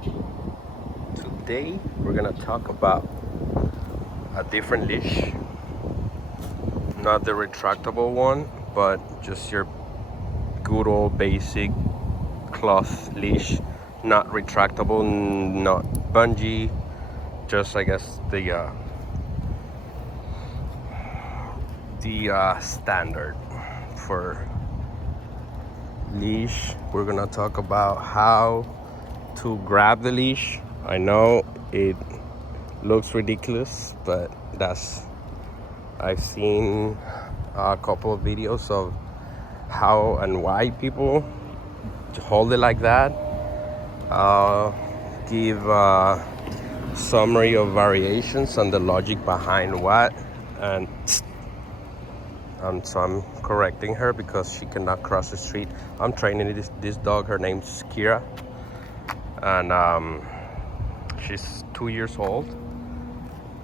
Today we're gonna talk about a different leash, not the retractable one, but just your good old basic cloth leash, not retractable, not bungee, just I guess the standard for leash. We're gonna talk about how to grab the leash. I know it looks ridiculous, but I've seen a couple of videos of how and why people hold it like that. I'll give a summary of variations and the logic behind what, and so I'm correcting her because she cannot cross the street. I'm training this dog. Her name's Kira, and she's 2 years old,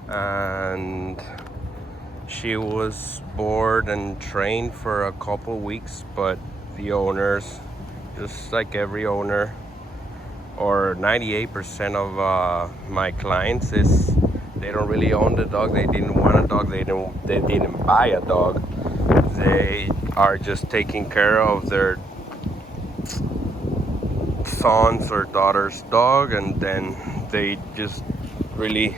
and she was bored and trained for a couple weeks, but the owners, just like every owner, or 98% of my clients, is they don't really own the dog. They didn't want a dog. They didn't buy a dog. They are just taking care of their son's or daughter's dog, and then they just really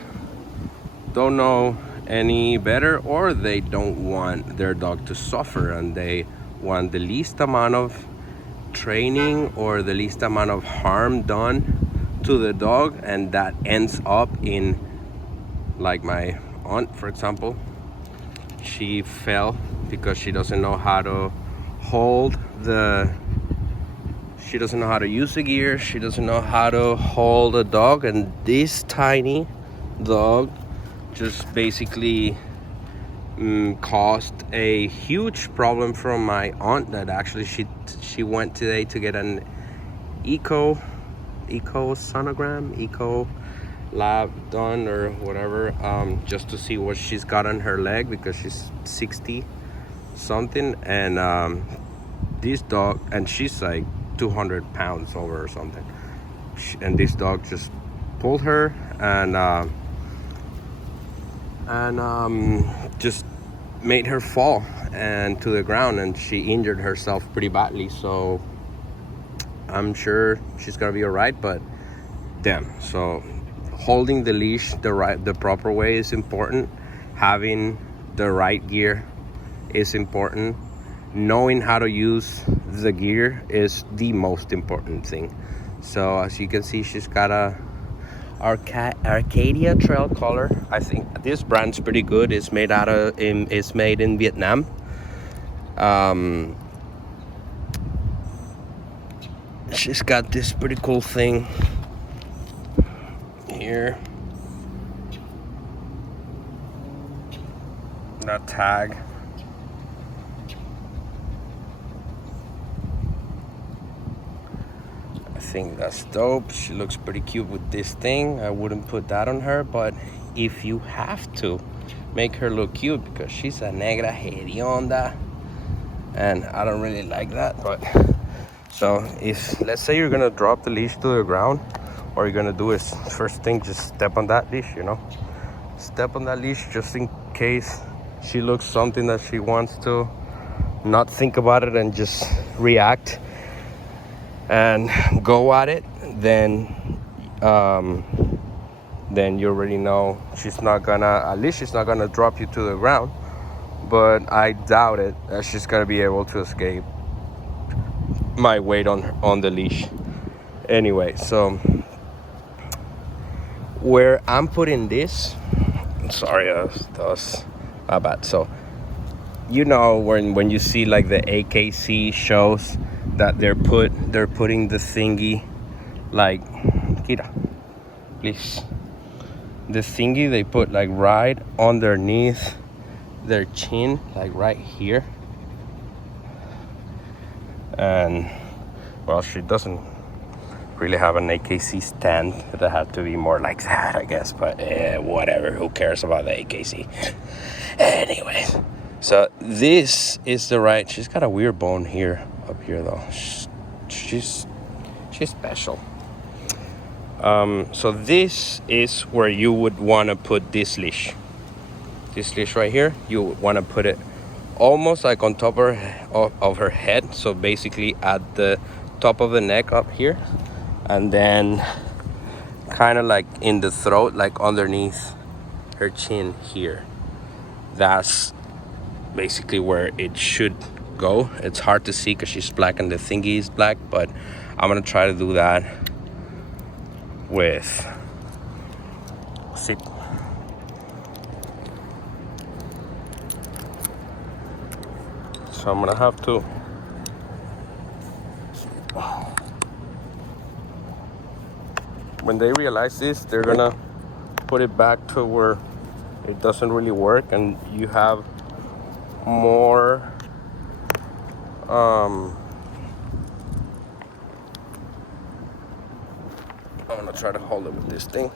don't know any better, or they don't want their dog to suffer, and they want the least amount of training or the least amount of harm done to the dog. And that ends up in, like my aunt, for example, she fell because she doesn't know how to she doesn't know how to use the gear. She doesn't know how to hold a dog, and this tiny dog just basically caused a huge problem from my aunt. That actually she went today to get an eco sonogram, eco lab done or whatever, just to see what she's got on her leg, because she's 60 something, and this dog, and she's like 200 pounds over or something, and this dog just pulled her and just made her fall and to the ground, and she injured herself pretty badly. So I'm sure she's gonna be all right, but damn. So holding the leash the proper way is important. Having the right gear is important. Knowing how to use the gear is the most important thing. So as you can see, she's got a Arcadia trail collar. I think this brand's pretty good. It's made in Vietnam. She's got this pretty cool thing here, that tag. I think that's dope. She looks pretty cute with this thing. I wouldn't put that on her, but if you have to make her look cute, because she's a negra hedionda, and I don't really like that. But so if, let's say you're gonna drop the leash to the ground, all you're gonna do is, first thing, just step on that leash, step on that leash, just in case she looks something that she wants to not think about it and just react and go at it. Then you already know at least she's not gonna drop you to the ground. But I doubt it that she's gonna be able to escape my weight on the leash. Anyway, so where I'm putting this, sorry, that was my bad. So when you see like the AKC shows that they're putting the thingy, like, Kira, please, the thingy they put like right underneath their chin, like right here. And well, she doesn't really have an AKC stand. That had to be more like that, I guess, but whatever, who cares about the AKC? Anyways, so this is the right. She's got a weird bone here, up here though. She's special. So this is where you would want to put this leash. This leash right here, you would want to put it almost like on top of her head. So basically at the top of the neck up here, and then kind of like in the throat, like underneath her chin here. That's basically where it should go. It's hard to see because she's black and the thingy is black, but I'm gonna try to do that with sit. So I'm gonna have to when they realize this, they're gonna put it back to where it doesn't really work, and you have more I'm gonna try to hold it with this thing.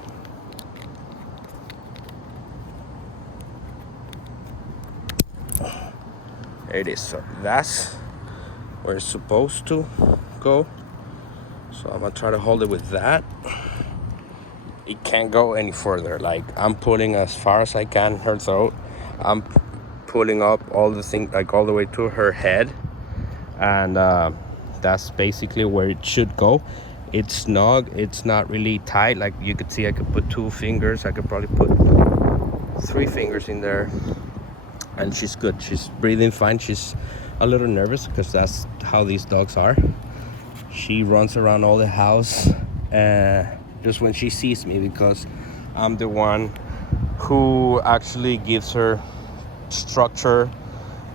There it is. So that's where it's supposed to go. So I'm gonna try to hold it with that. It can't go any further. Like, I'm pulling as far as I can her throat. I'm pulling up all the things, like all the way to her head, and that's basically where it should go. It's snug, it's not really tight. Like you could see, I could put 2 fingers, I could probably put 3 fingers in there, and she's good. She's breathing fine. She's a little nervous because that's how these dogs are. She runs around all the house just when she sees me, because I'm the one who actually gives her structure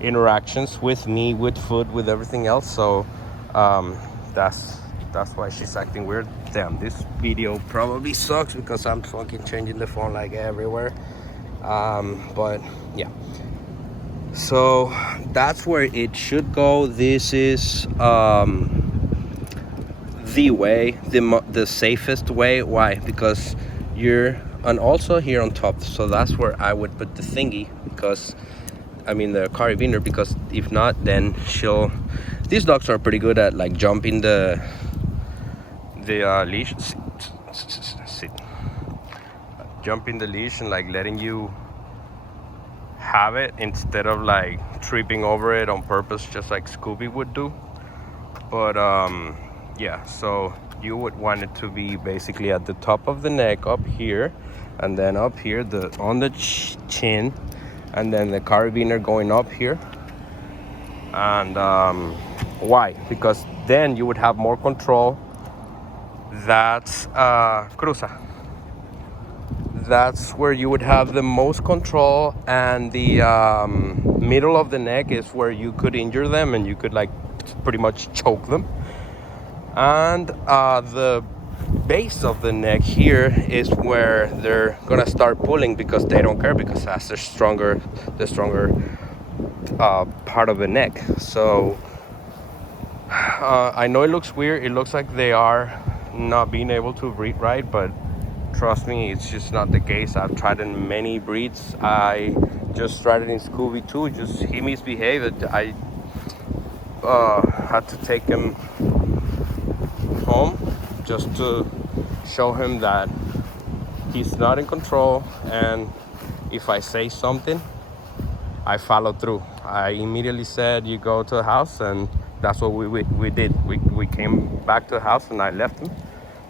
interactions with me, with food, with everything else. So that's why she's acting weird. Damn, this video probably sucks because I'm fucking changing the phone like everywhere. But yeah, so that's where it should go. This is the way, the safest way. Why? Because and also here on top, so that's where I would put the thingy, because I mean the carabiner, because if not, then these dogs are pretty good at like jumping the leash. Sit. Jumping the leash and like letting you have it instead of like tripping over it on purpose, just like Scooby would do. But yeah, so you would want it to be basically at the top of the neck up here, and then up here on the chin, and then the carabiner going up here. And why? Because then you would have more control. That's cruza. That's where you would have the most control, and the middle of the neck is where you could injure them, and you could like pretty much choke them. And the base of the neck here is where they're gonna start pulling, because they don't care, because that's the stronger part of the neck. So I know it looks weird. It looks like they are not being able to breed right, but trust me, it's just not the case. I've tried in many breeds. I just tried it in Scooby too. Just he misbehaved. I had to take him home just to show him that he's not in control, and if I say something, I follow through. I immediately said, you go to the house, and that's what we did. We came back to the house, and I left him.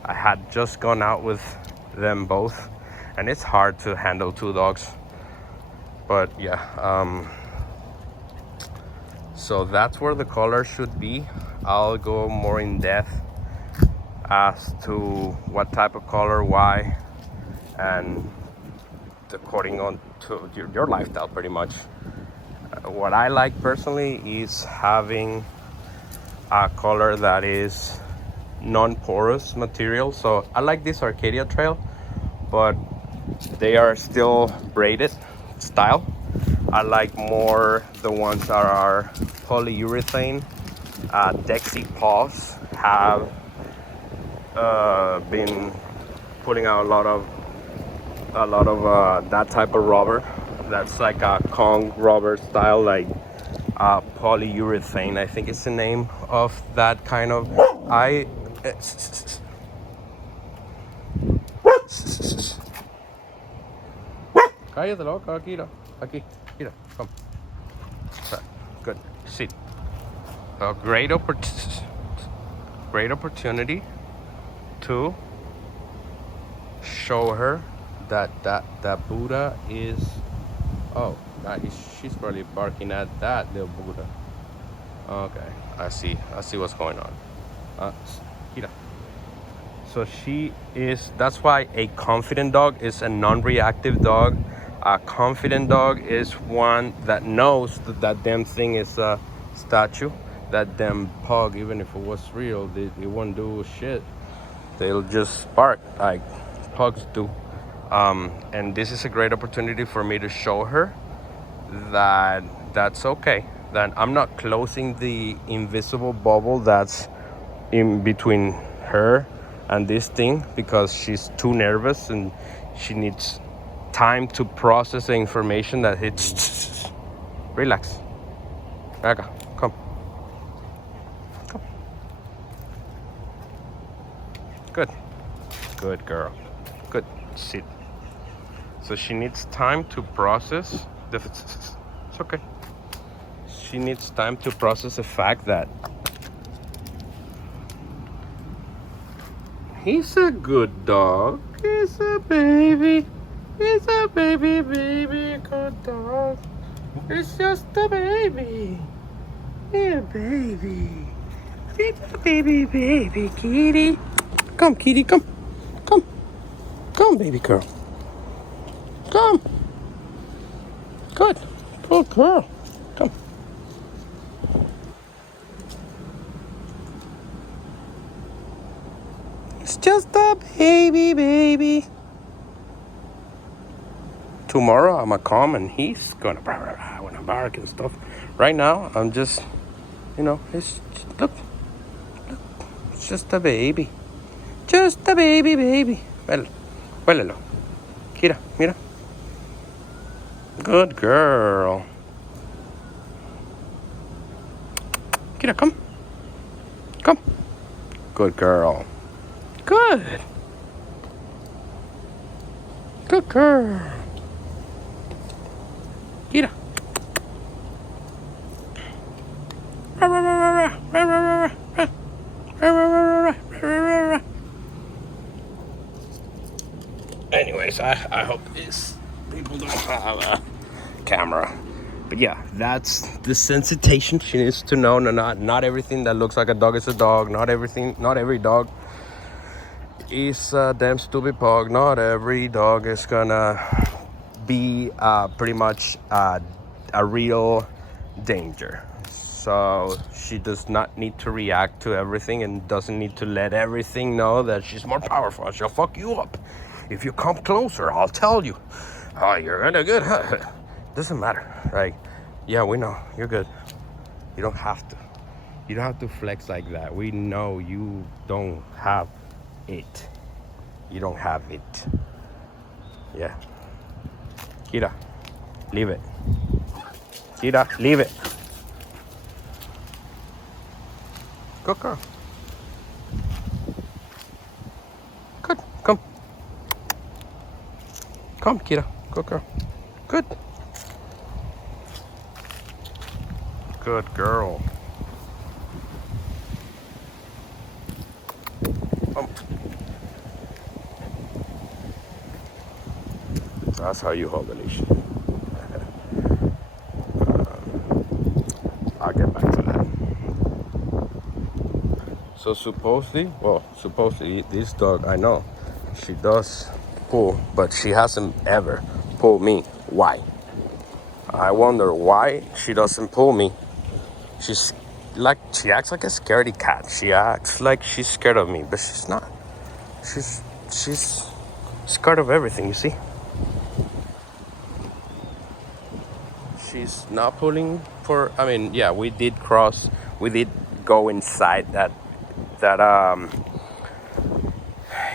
I had just gone out with them both, and it's hard to handle 2 dogs. But yeah, so that's where the color should be. I'll go more in depth as to what type of color, why, and according on to your lifestyle, pretty much. What I like personally is having a color that is non-porous material. So I like this Arcadia Trail, but they are still braided style. I like more the ones that are polyurethane. Dexy Paws have been putting out a lot of that type of rubber. That's like a Kong rubber style, like polyurethane, I think it's the name of that kind of. Cállate loca, Akira. Aquí, Akira, come. Right. Good. Sit. A great opportunity to show her that Buddha is. Oh, she's probably barking at that little Buddha. Okay, I see what's going on. Kira. So she is. That's why a confident dog is a non-reactive dog. A confident dog is one that knows that damn thing is a statue. That damn pug, even if it was real, it won't do shit. They'll just bark like pugs do. And this is a great opportunity for me to show her that that's okay. That I'm not closing the invisible bubble that's in between her and this thing, because she's too nervous and she needs time to process the information that hits. Relax. Okay, come. Good. Good girl. Good. Sit. So she needs time to process the. It's okay. She needs time to process the fact that he's a good dog. He's a baby. He's a baby, good dog. It's just a baby. Yeah, baby. It's a baby, kitty. Come, kitty, come. Come. Come, baby girl. Come. Good. Good girl. Come. It's just a baby. Tomorrow I'm gonna come and he's gonna bark and stuff. Right now I'm just, it's look, it's just a baby. Just a baby. Huélelo. Mira. Good girl. Kira, come. Come. Good girl. Good. Good girl. Kira. Anyways, I hope these people don't have a camera. But yeah, that's the sensitization she needs to know. No, not everything that looks like a dog is a dog. Not every dog is a damn stupid pug. Not every dog is gonna be pretty much a real danger. So she does not need to react to everything and doesn't need to let everything know that she's more powerful. She'll fuck you up. If you come closer, I'll tell you. Oh, you're gonna good. Doesn't matter. Like, yeah, we know you're good. You don't have to. You don't have to flex like that. We know you don't have it. You don't have it. Yeah. Kira, leave it. Kira, leave it. Good girl. Good. Come. Come, Kira. Good girl. Good. Good girl. That's how you hold the leash. I'll get back to that. So supposedly, this dog, I know, she does pull, but she hasn't ever pulled me. Why? I wonder why she doesn't pull me. She acts like a scaredy cat. She acts like she's scared of me, but she's not. She's scared of everything, you see? She's not pulling for, we did go inside that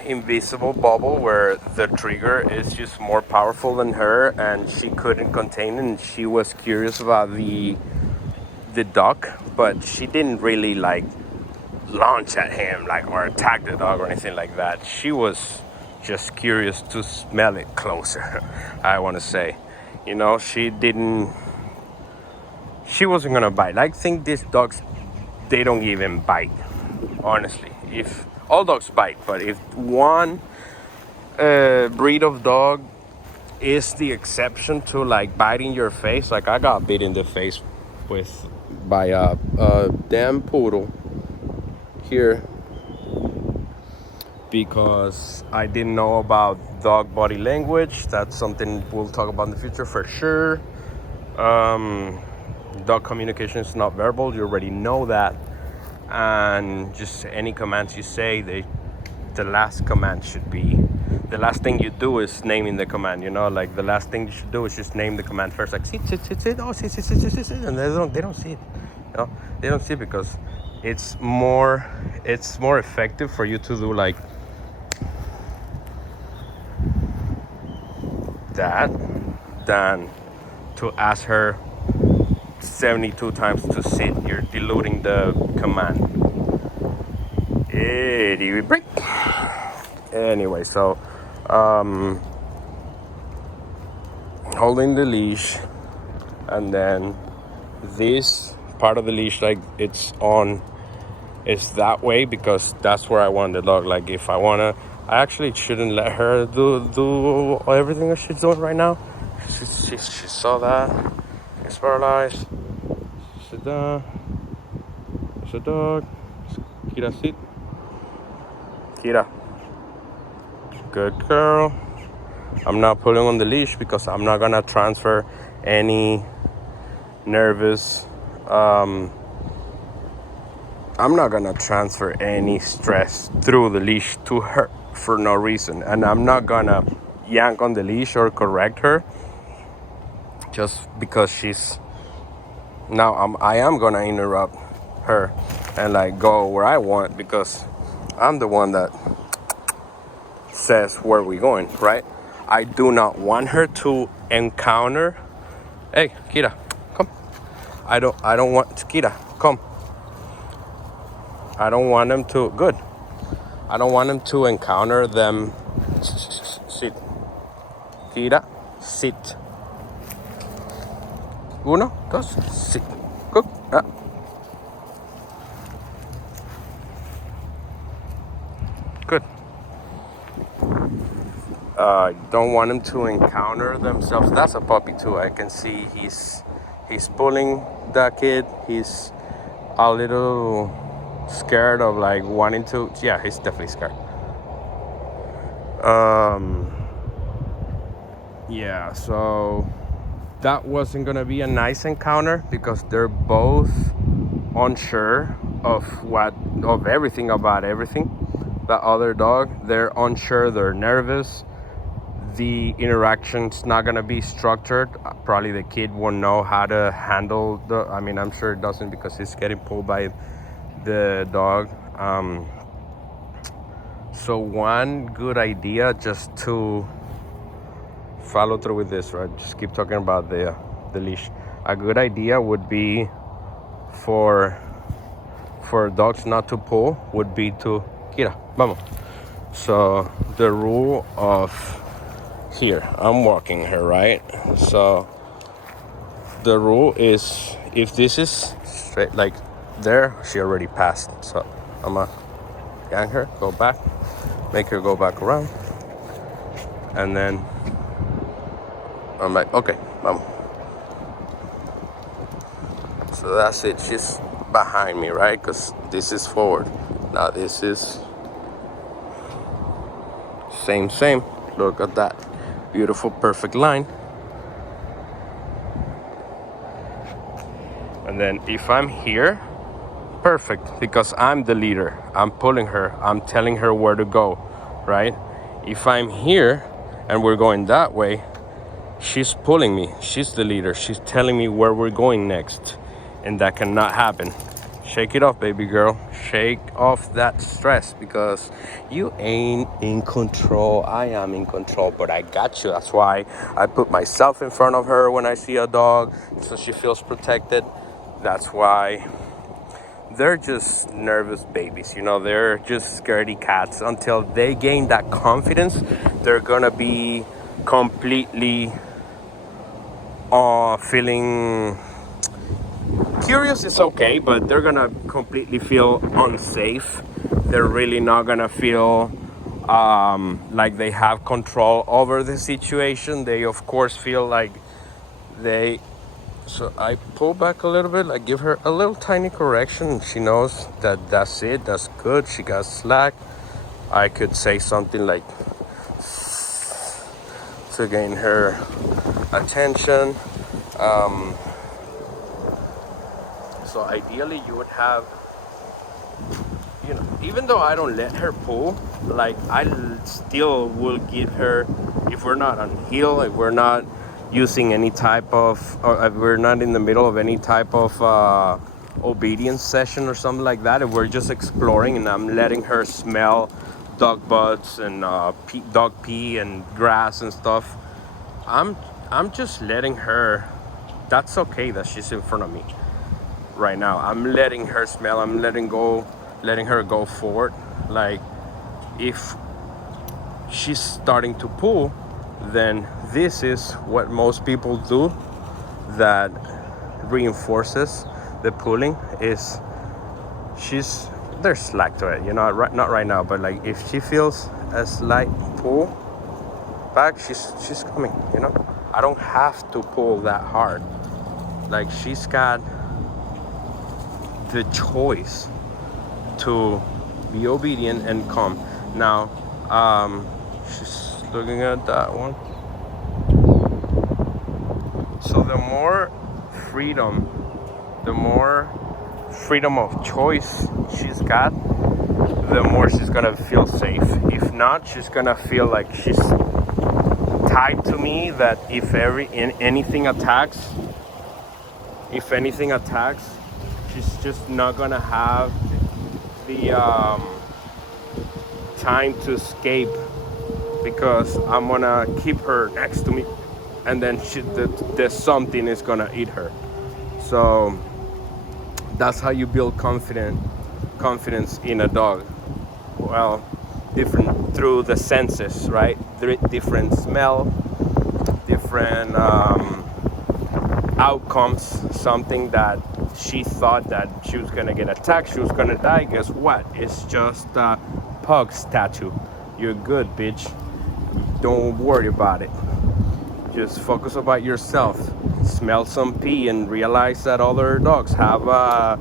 invisible bubble where the trigger is just more powerful than her, and she couldn't contain it, and she was curious about the duck, but she didn't really launch at him or attack the dog or anything like that. She was just curious to smell it closer. I want to say, you know, she wasn't gonna bite. I think these dogs, they don't even bite, honestly. If all dogs bite, but if one breed of dog is the exception to like biting your face, like I got bit in the face by a damn poodle here because I didn't know about dog body language. That's something we'll talk about in the future for sure. Dog communication is not verbal, you already know that. And just any commands you say, the last command should be, the last thing you do is naming the command, you know, like the last thing you should do is just name the command first, like sit, oh sit, and they don't see it, you know, they don't see it because it's more effective for you to do like that than to ask her 72 times to sit. You're diluting the command. Break. Anyway, so holding the leash, and then this part of the leash, like it's that way because that's where I want the dog. Like if I wanna, I actually shouldn't let her do everything that she's doing right now. She saw that. It's paralyzed. Sit down. It's a dog. Kira, sit. Kira. Good girl. I'm not pulling on the leash because I'm not gonna transfer any nervous. I'm not gonna transfer any stress through the leash to her for no reason, and I'm not gonna yank on the leash or correct her just because she's. Now I am gonna interrupt her and like go where I want because I'm the one that says where we going, right? I do not want her to encounter. Hey, Kira, come. I don't want Kira, come. I don't want them to. Good. I don't want them to encounter them. Sit. Kira, sit. Uno, dos, sit. Good. Good. Don't want them to encounter themselves. That's a puppy too. I can see he's pulling that kid. He's a little scared of like wanting to. Yeah, he's definitely scared. Yeah, so that wasn't gonna be a nice encounter because they're both unsure of everything about everything. The other dog, they're unsure, they're nervous. The interaction's not gonna be structured. Probably the kid won't know how to handle I'm sure it doesn't because he's getting pulled by the dog. So one good idea, just to follow through with this, right? Just keep talking about the leash. A good idea would be for dogs not to pull would be to Kira, vamos. So the rule of here, I'm walking her, right? So the rule is if this is straight like there, she already passed. So I'm gonna yank her, go back, make her go back around, and then I'm like, okay, vamos. So that's it. She's behind me, right? Because this is forward. Now this is same. Look at that beautiful, perfect line. And then if I'm here, perfect, because I'm the leader. I'm pulling her. I'm telling her where to go, right? If I'm here and we're going that way, she's pulling me. She's the leader. She's telling me where we're going next. And that cannot happen. Shake it off, baby girl. Shake off that stress because you ain't in control. I am in control, but I got you. That's why I put myself in front of her when I see a dog so she feels protected. That's why they're just nervous babies, you know, they're just scaredy cats. Until they gain that confidence, they're gonna be completely feeling curious is okay, but they're gonna completely feel unsafe. They're really not gonna feel like they have control over the situation. They of course feel like they so I pull back a little bit, I give her a little tiny correction. She knows that that's it, that's good, she got slack. I could say something like to gain her attention. So ideally you would have, you know, even though I don't let her pull, like I still will give her, if we're not on heel, if we're not using any type of, or if we're not in the middle of any type of obedience session or something like that, if we're just exploring and I'm letting her smell dog butts and dog pee and grass and stuff, I'm just letting her, that's okay that she's in front of me right now. I'm letting her smell, I'm letting her go forward. Like if she's starting to pull, then this is what most people do that reinforces the pulling, is there's slack to it, you know, not right now, but like if she feels a slight pull back, she's coming, you know. I don't have to pull that hard. Like she's got the choice to be obedient and calm. Now, she's looking at that one. So the more freedom of choice she's got, the more she's gonna feel safe. If not, she's gonna feel like she's tied to me, that if anything attacks, she's just not gonna have the time to escape, because I'm gonna keep her next to me, and then there's something is gonna eat her. So that's how you build confidence in a dog. Well, different through the senses, right? Different smell, different outcomes. Something that she thought that she was gonna get attacked, she was gonna die. Guess what? It's just a pug's tattoo. You're good, bitch. Don't worry about it. Just focus about yourself. Smell some pee and realize that other dogs have a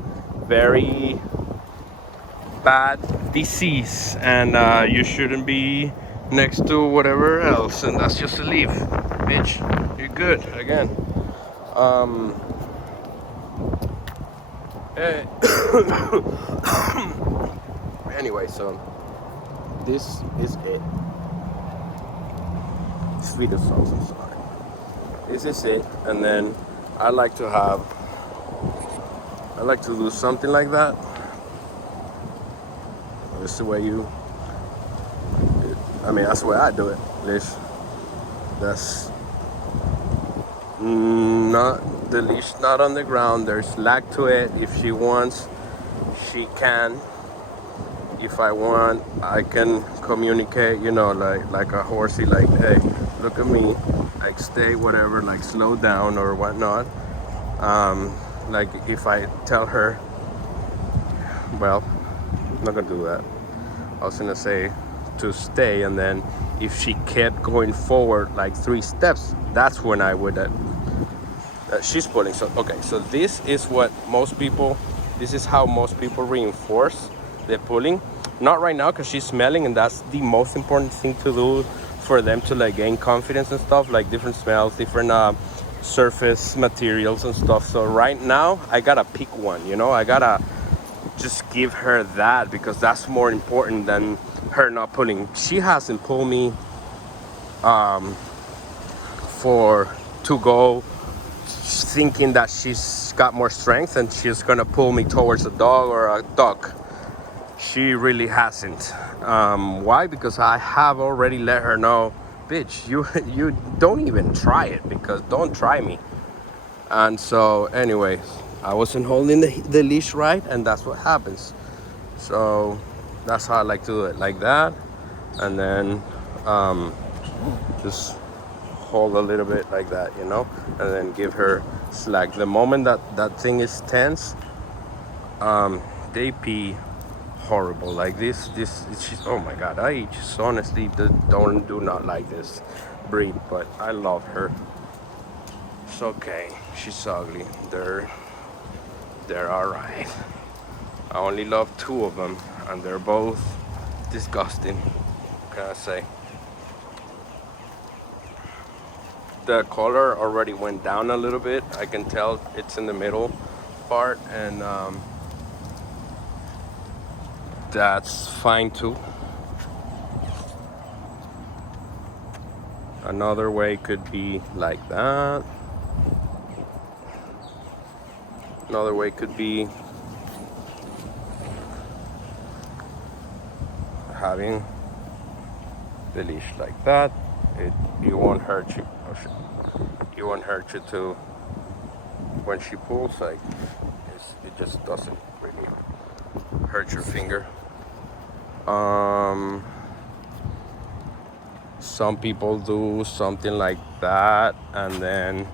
very bad disease, and you shouldn't be next to whatever else, and that's just a leaf, bitch. You're good again. Anyway, so this is it. Sweetest sauce, I'm sorry. This is it, and then I like to do something like that. That's the way that's the way I do it, Leash. That's not the leash, not on the ground. There's slack to it. If she wants, she can. If I want, I can communicate, you know, like a horsey, like, hey, look at me, like stay, whatever, like slow down or whatnot. Like if I tell her, well, I'm not gonna do that. I was gonna say to stay, and then if she kept going forward like 3 steps, that's when I would she's pulling. So okay, so this is how most people reinforce the pulling. Not right now, because she's smelling, and that's the most important thing to do for them to like gain confidence and stuff, like different smells, different surface materials and stuff. So right now I gotta pick one, you know. I gotta just give her that, because that's more important than her not pulling. She hasn't pulled me to go thinking that she's got more strength and she's gonna pull me towards a dog or a duck. She really hasn't. Why? Because I have already let her know, bitch, you don't even try it, because don't try me. And so anyways, I wasn't holding the leash right, and that's what happens. So that's how I like to do it, like that, and then just hold a little bit like that, you know, and then give her slack. The moment that that thing is tense, they pee horrible. Like this she's, oh my god, I just honestly do not like this breed, but I love her. It's okay. She's ugly. They're all right. I only love two of them, and they're both disgusting. What can I say? The color already went down a little bit. I can tell it's in the middle part, and that's fine too. Another way could be like that. Another way could be having the leash like that. It won't hurt you. Oh shit. It won't hurt you to when she pulls. Like it just doesn't really hurt your finger. Some people do something like that, and then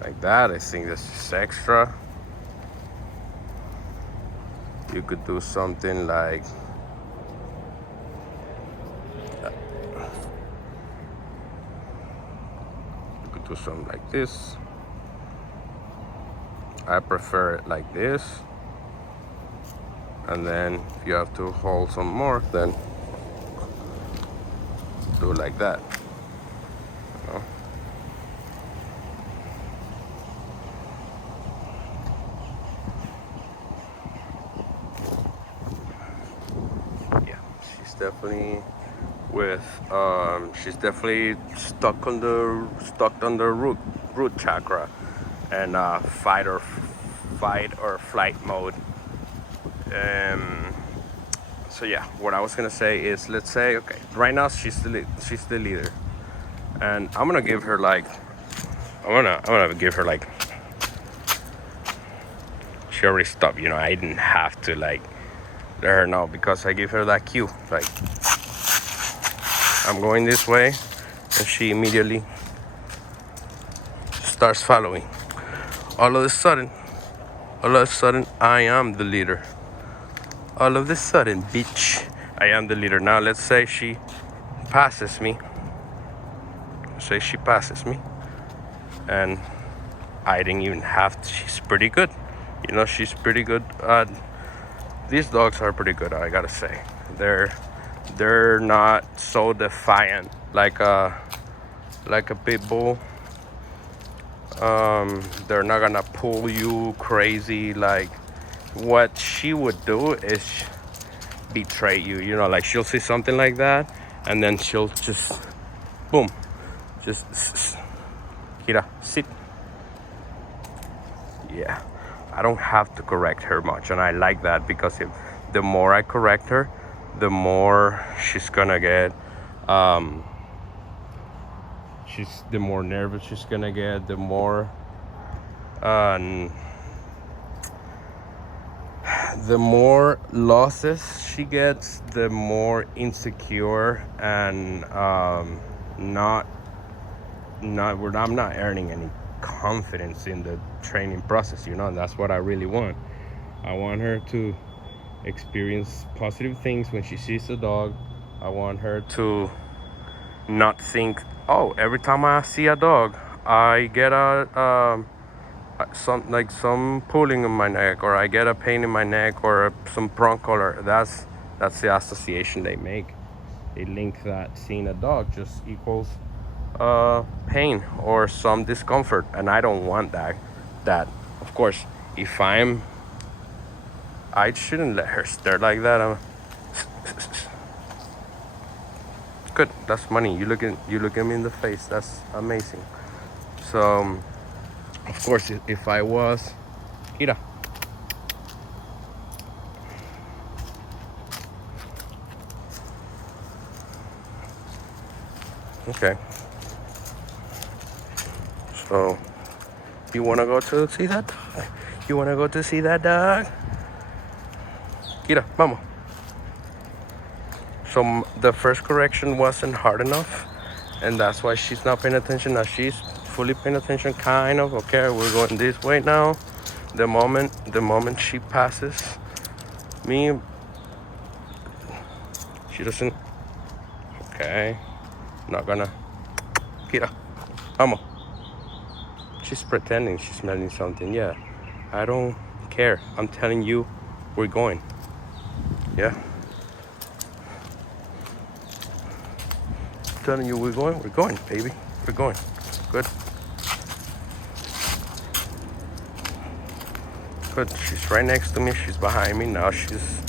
like that. I think that's just extra. You could do something like something like this. I prefer it like this, and then if you have to hold some more, then do it like that, you know? Yeah, she's definitely with she's definitely stuck on the root chakra, and fight or flight mode. So yeah, what I was gonna say is, let's say, okay, right now she's the leader, and I'm gonna give her like, I'm gonna give her like, she already stopped, you know. I didn't have to like let her know, because I give her that cue, like I'm going this way, and she immediately starts following. All of a sudden, I am the leader. All of a sudden, bitch, I am the leader. Now let's say she passes me. And I didn't even have to. She's pretty good. You know, she's pretty good. These dogs are pretty good, I gotta say. They're not so defiant like a pit bull. They're not gonna pull you crazy. Like, what she would do is betray you. You know, like she'll see something like that, and then she'll just, boom, just, Kira, sit. Yeah, I don't have to correct her much, and I like that, because the more I correct her, the more she's gonna get. The more nervous she's gonna get. The more, the more losses she gets, the more insecure, and I'm not earning any confidence in the training process, you know. And that's what I really want. I want her to experience positive things when she sees a dog. I want her to not think, oh, every time I see a dog, I get some pulling in my neck, or I get a pain in my neck, or some prong color. That's the association they make. They link that seeing a dog just equals pain or some discomfort, and I don't want that. Of course, if I shouldn't let her stare like that. Good, that's money. You look at me in the face. That's amazing. So of course, if I was Kira, Okay. So, you wanna go to see that dog? You wanna go to see that dog? Kira, vamos. So the first correction wasn't hard enough, and that's why she's not paying attention. Now she's fully paying attention, kind of. Okay, we're going this way now. The moment she passes me, she doesn't. Okay, not gonna. Kira, vamos. She's pretending she's smelling something. Yeah, I don't care. I'm telling you, we're going. Yeah. I'm telling you, we're going, baby. We're going. Good. Good. She's right next to me. She's behind me. Now she's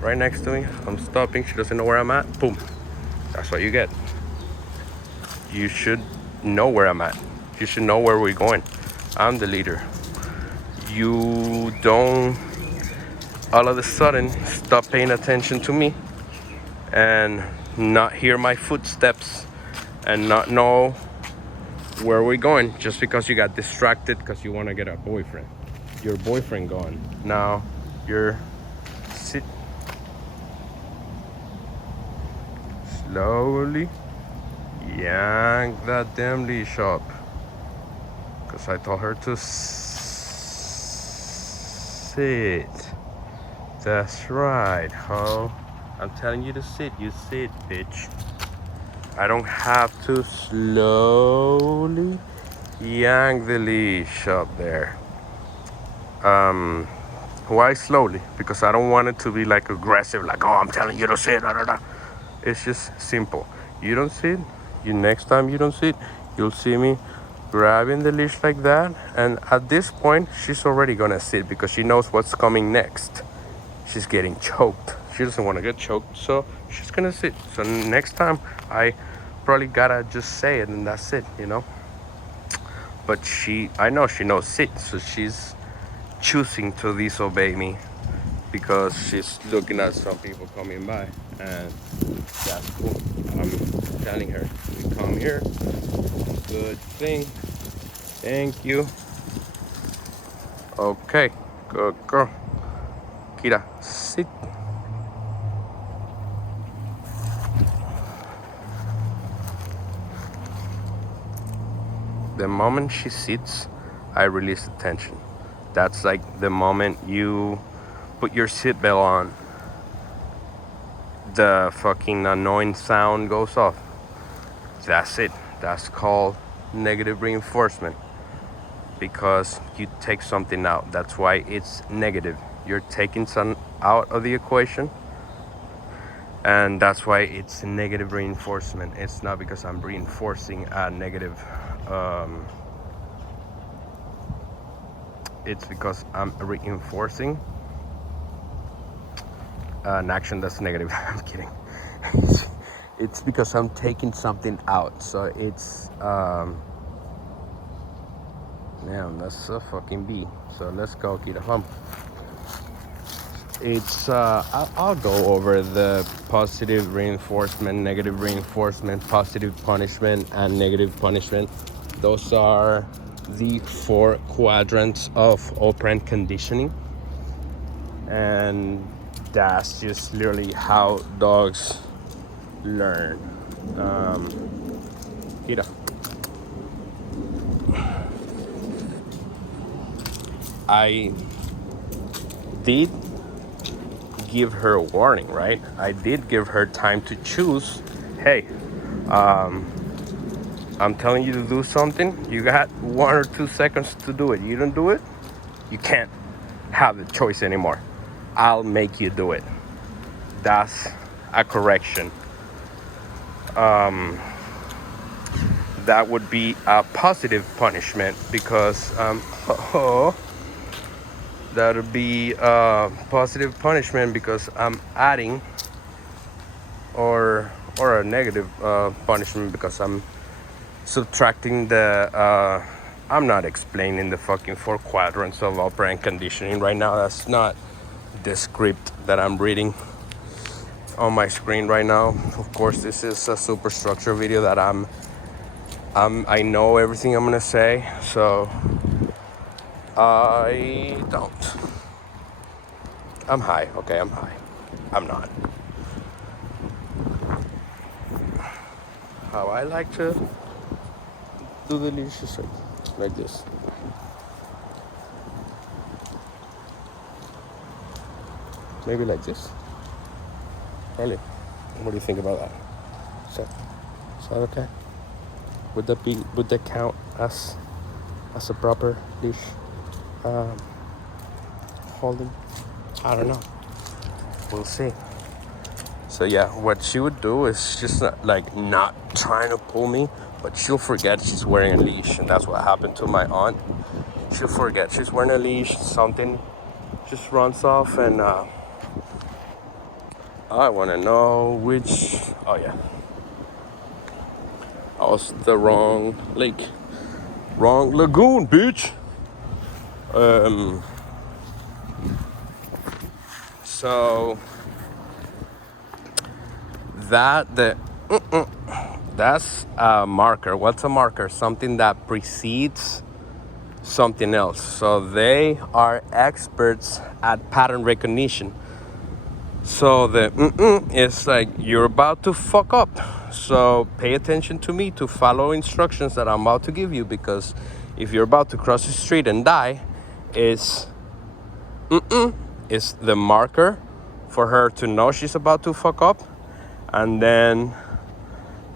right next to me. I'm stopping. She doesn't know where I'm at. Boom. That's what you get. You should know where I'm at. You should know where we're going. I'm the leader. You don't all of a sudden stop paying attention to me and not hear my footsteps and not know where we're going just because you got distracted because you want to get a boyfriend. Your boyfriend gone. Now you're slowly yank that damn leash up because I told her to sit. That's right, ho. I'm telling you to sit. You sit, bitch. I don't have to slowly yank the leash up there. Why slowly? Because I don't want it to be like aggressive, like, oh, I'm telling you to sit. Da, da, da. It's just simple. You don't sit. Next time you don't sit, you'll see me grabbing the leash like that. And at this point, she's already gonna sit because she knows what's coming next. She's getting choked. She doesn't want to get choked, so she's gonna sit. So next time, I probably gotta just say it and that's it, you know. But I know she knows sit, so she's choosing to disobey me because she's looking at some people coming by, and that's cool. I'm telling her, we come here. Good thing. Thank you. Okay, good girl. Kira, sit. The moment she sits, I release the tension. That's like the moment you put your seatbelt on, the fucking annoying sound goes off. That's it. That's called negative reinforcement because you take something out. That's why it's negative. You're taking some out of the equation, and that's why it's negative reinforcement. It's not because I'm reinforcing a negative. It's because I'm reinforcing an action that's negative. I'm kidding. It's because I'm taking something out. So it's man, that's a fucking bee. So let's go get a hump. It's I'll go over the positive reinforcement, negative reinforcement, positive punishment, and negative punishment. Those are the 4 quadrants of operant conditioning, and that's just literally how dogs learn. Here. I did give her a warning, right? I did give her time to choose. Hey, I'm telling you to do something. You got 1 or 2 seconds to do it. You don't do it, you can't have the choice anymore. I'll make you do it. That's a correction. That would be a positive punishment because that would be a positive punishment because I'm adding, or a negative punishment because I'm subtracting the I'm not explaining the fucking 4 quadrants of operant conditioning right now. That's not the script that I'm reading. on my screen right now. Of course, this is a superstructure video that I know everything I'm gonna say, so I don't. I'm high. Okay, I'm high. I'm not. How I like to do the leash is like this. Maybe like this. Really? What do you think about that? Is that okay? Would that count as a proper leash holding? I don't know. We'll see. So yeah, what she would do is just not trying to pull me, but she'll forget she's wearing a leash, and that's what happened to my aunt. She'll forget she's wearing a leash, something just runs off, and I want to know which. Oh yeah, I was the wrong lake, wrong lagoon, bitch. So that's a marker. What's a marker? Something that precedes something else. So they are experts at pattern recognition. So the is like you're about to fuck up. So pay attention to me to follow instructions that I'm about to give you, because if you're about to cross the street and die, is the marker for her to know she's about to fuck up, and then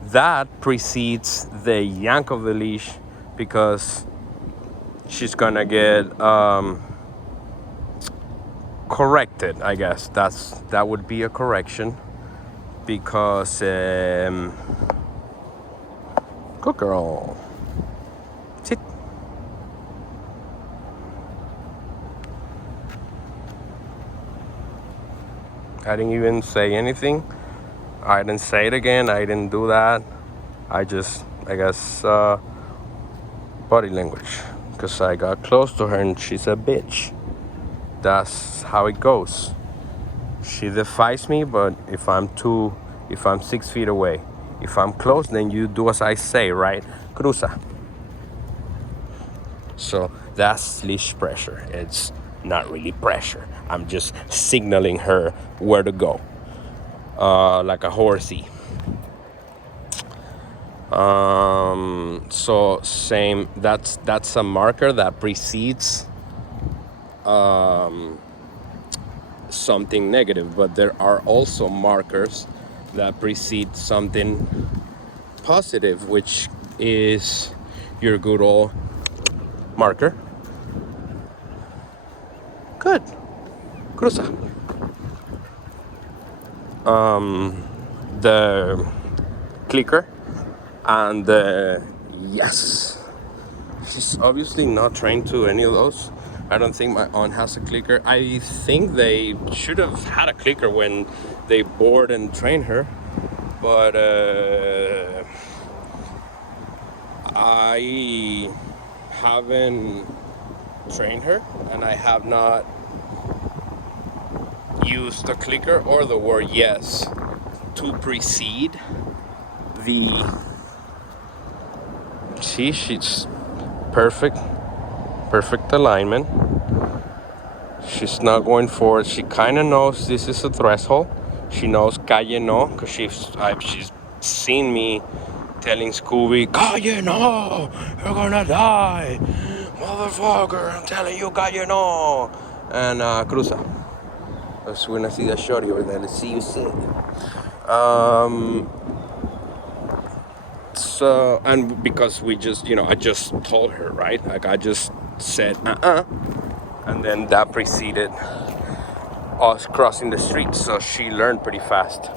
that precedes the yank of the leash, because she's gonna get corrected. I guess that would be a correction, because good girl, sit. I didn't even say anything. I didn't say it again. I didn't do that. I guess body language, because I got close to her and she's a bitch. That's how it goes. She defies me, but if I'm 6 feet away, if I'm close, then you do as I say, right? Cruza. So that's leash pressure. It's not really pressure. I'm just signaling her where to go, like a horsey. So same. That's a marker that precedes something negative, but there are also markers that precede something positive, which is your good old marker. Good. Cruza. The clicker and the yes. She's obviously not trained to any of those. I don't think my aunt has a clicker. I think they should have had a clicker when they board and train her, but I haven't trained her, and I have not used the clicker or the word yes to precede the. See, she's perfect alignment. She's not going forward. She kind of knows this is a threshold. She knows calle no, because she's seen me telling Scooby, calle no, you're gonna die, motherfucker, I'm telling you, calle no. And cruza. We're gonna see that shorty over there. Let's see you soon. So, and because we just, I just told her, right? Like I just said, and then that preceded us crossing the street. So she learned pretty fast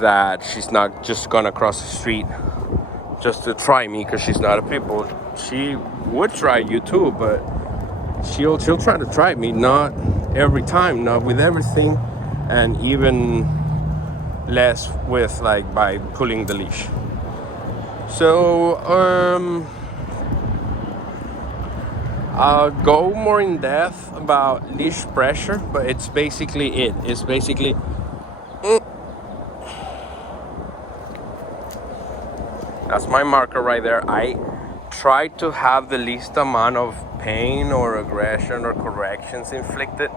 that she's not just gonna cross the street just to try me, because she's not a pit bull. She would try you too, but she'll try to try me, not every time, not with everything, and even less with by pulling the leash. So I'll go more in depth about leash pressure, but it's basically That's my marker right there. I try to have the least amount of pain or aggression or corrections inflicted,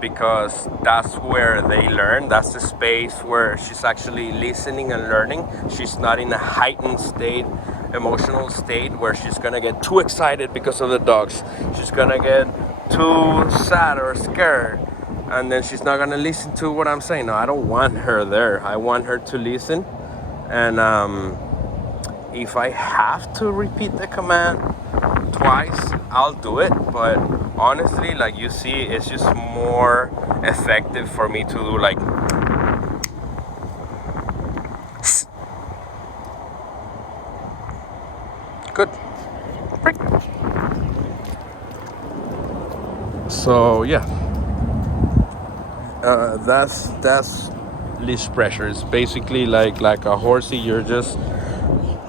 because that's where they learn. That's the space where she's actually listening and learning. She's not in a heightened state, emotional state, where she's gonna get too excited because of the dogs. She's gonna get too sad or scared, and then she's not gonna listen to what I'm saying. No, I don't want her there. I want her to listen. And if I have to repeat the command twice, I'll do it. But honestly, like you see, it's just more effective for me to do like good. So yeah, that's leash pressure. It's basically like a horsey. You're just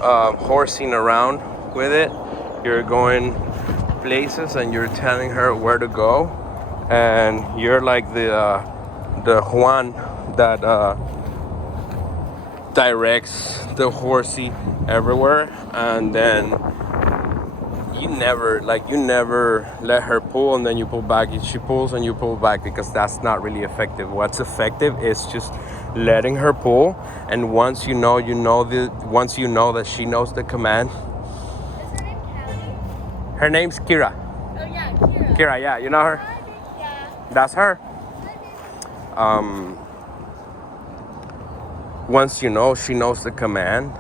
horsing around with it. You're going places and you're telling her where to go, and you're like the Juan that directs the horsey everywhere. And then you never let her pull and then you pull back. She pulls and you pull back, because that's not really effective. What's effective is just letting her pull, and once you know that she knows the command. Is her name Callie? Her name's Kira. Oh yeah, Kira. Kira, yeah, you know her? Yeah. That's her. Once you know she knows the command,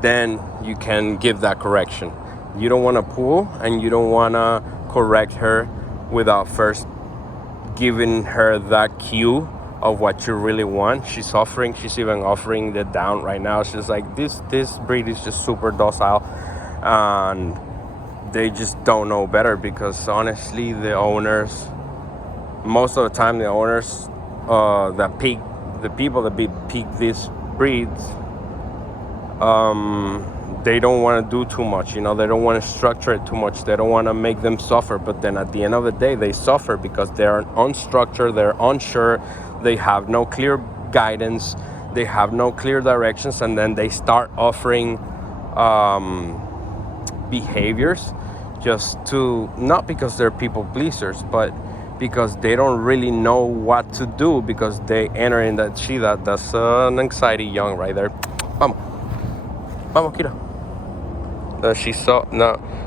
then you can give that correction. You don't want to pull and you don't want to correct her without first giving her that cue of what you really want. She's even offering the down right now. She's like, this breed is just super docile, and they just don't know better, because honestly the owners, most of the time the owners the people that pick these breeds, they don't want to do too much. They don't want to structure it too much. They don't want to make them suffer. But then at the end of the day, they suffer because they're unstructured, they're unsure, they have no clear guidance, they have no clear directions, and then they start offering behaviors just to, not because they're people pleasers, but because they don't really know what to do, because they enter in that that's an anxiety young right there. Vamos, Kira.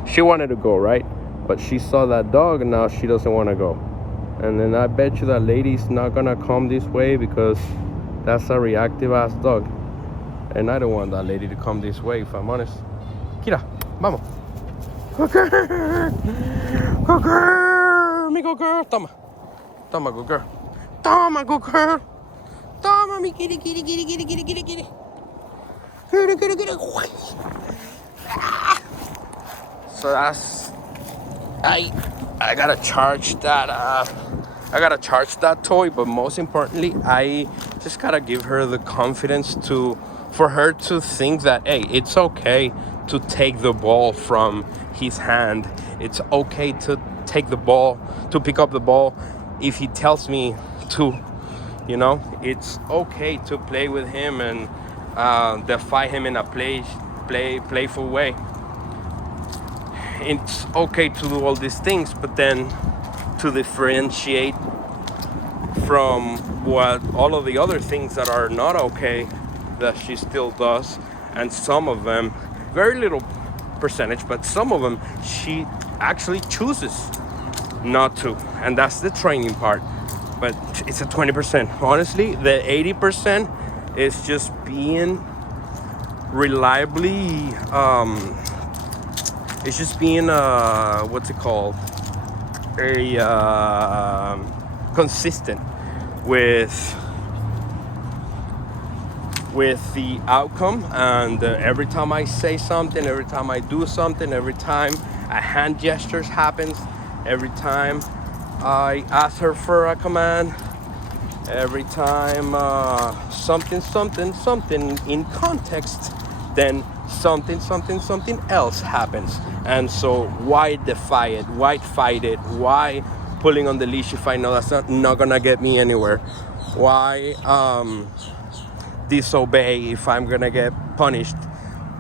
She wanted to go, right? But she saw that dog and now she doesn't want to go. And then I bet you that lady's not gonna come this way, because that's a reactive ass dog. And I don't want that lady to come this way, if I'm honest. Kira, vamos. Good girl. Good girl. Mi good girl. Toma, good girl. Toma, good girl. Toma, mi kitty. Kitty. So that's, I gotta charge that toy, but most importantly, I just gotta give her the confidence for her to think that, hey, it's okay to take the ball from his hand. It's okay to pick up the ball if he tells me to. It's okay to play with him and defy him in a playful way. It's okay to do all these things, but then to differentiate from what all of the other things that are not okay that she still does. And some of them, very little percentage, but some of them she actually chooses not to, and that's the training part. But it's a 20%. Honestly, the 80% is just being reliably it's just being consistent with the outcome. And every time I say something, every time I do something, every time a hand gestures happens, every time I ask her for a command, every time something in context, then something else happens. And so why defy it? Why fight it? Why pulling on the leash if I know that's not gonna get me anywhere? Why disobey if I'm gonna get punished?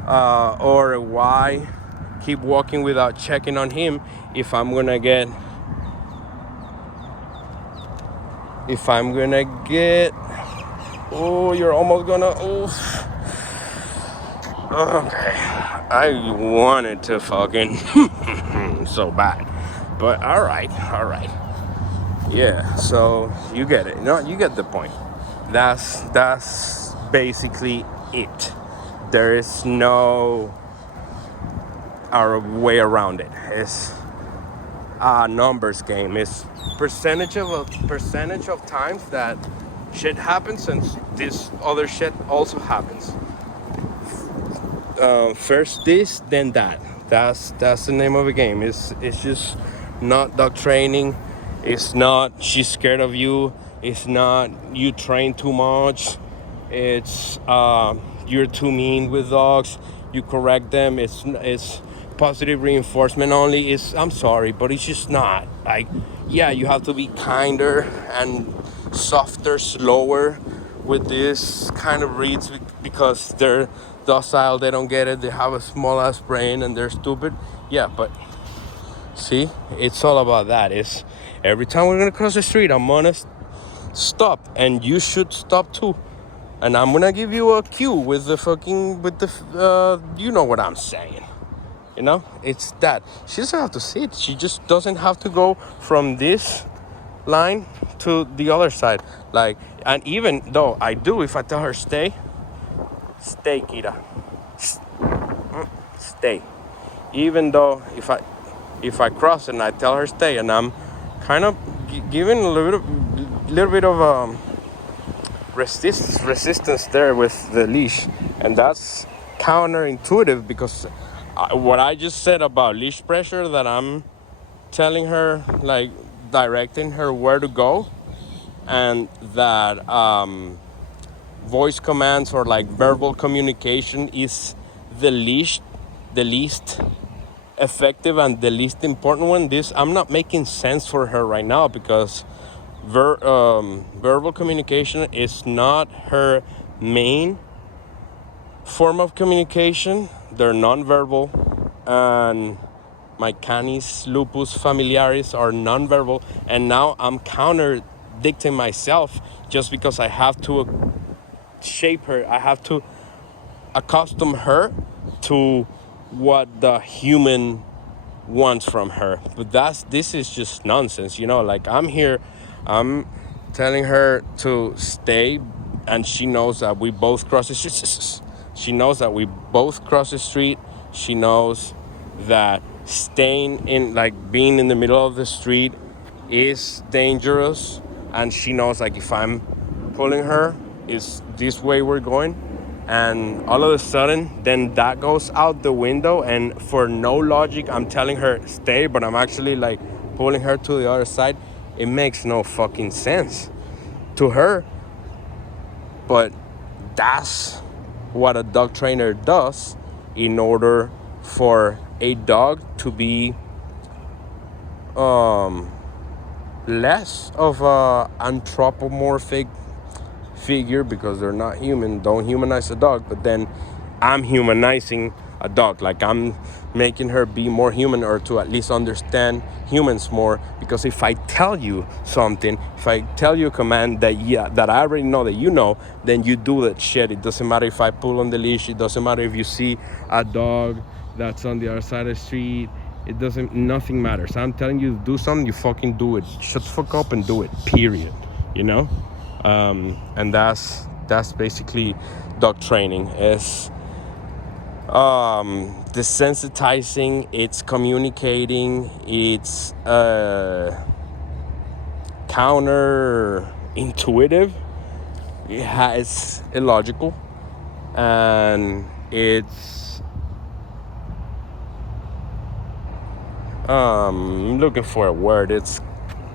or why keep walking without checking on him if I'm gonna get oh, you're almost gonna, oh, okay, I wanted to fucking so bad, but all right, yeah, so you get it. No, you get the point. That's basically it. There is no our way around it. It's a numbers game. It's percentage of times that shit happens and this other shit also happens. First this, then that. That's the name of the game. It's just not dog training. It's not she's scared of you. It's not you train too much. It's you're too mean with dogs. You correct them. It's positive reinforcement only. It's I'm sorry, but it's just not. Like, yeah, you have to be kinder and softer, slower with this kind of breeds because they're docile, they don't get it, they have a small ass brain and they're stupid. Yeah, but see, it's all about that. It's every time we're gonna cross the street, I'm gonna stop and you should stop too. And I'm gonna give you a cue with the you know what I'm saying. You know, it's that. She doesn't have to sit. She just doesn't have to go from this line to the other side. Like, and even though I do, if I tell her stay, Kira, stay. Even though if I cross and I tell her stay, and I'm kind of giving a little bit of resistance there with the leash, and that's counterintuitive because what I just said about leash pressure, that I'm telling her, like directing her where to go, and that voice commands or like verbal communication is the least effective and the least important one. This I'm not making sense for her right now because verbal communication is not her main form of communication. They're non-verbal, and my Canis lupus familiaris are non-verbal, and now I'm contradicting myself just because I have to shape her. I have to accustom her to what the human wants from her. But this is just nonsense, you know. Like, I'm telling her to stay, and she knows that we both cross the street. She knows that we both cross the street. She knows that staying in, like, being in the middle of the street is dangerous, and she knows, like, if I'm pulling her, is this way we're going. And all of a sudden, then that goes out the window, and for no logic, I'm telling her stay, but I'm actually like pulling her to the other side. It makes no fucking sense to her, but that's what a dog trainer does in order for a dog to be less of a anthropomorphic figure, because they're not human. Don't humanize a dog. But then I'm humanizing a dog, like I'm making her be more human, or to at least understand humans more. Because if I tell you something, if I tell you a command that I already know that you know, then you do that shit. It doesn't matter if I pull on the leash. It doesn't matter if you see a dog that's on the other side of the street. Nothing matters. I'm telling you to do something, you fucking do it. Shut the fuck up and do it, period. You know? And that's basically dog training. It's desensitizing, it's communicating, it's counter-intuitive, it's illogical, and it's I'm looking for a word. It's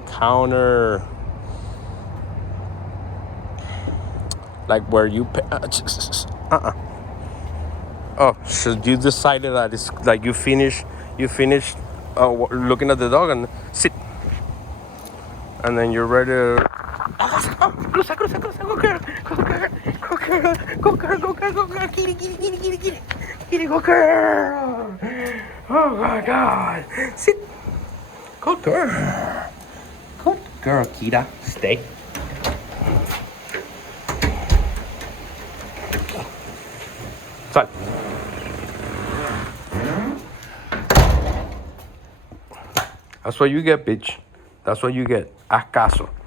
counter, like where you oh, so you decided that it's like you finished looking at the dog and sit, and then you're ready to go, kitty, kitty, good girl. Oh my God. Sit. Good girl. Good girl, Kita. Stay. Sal. That's what you get, bitch. That's what you get. Haz caso.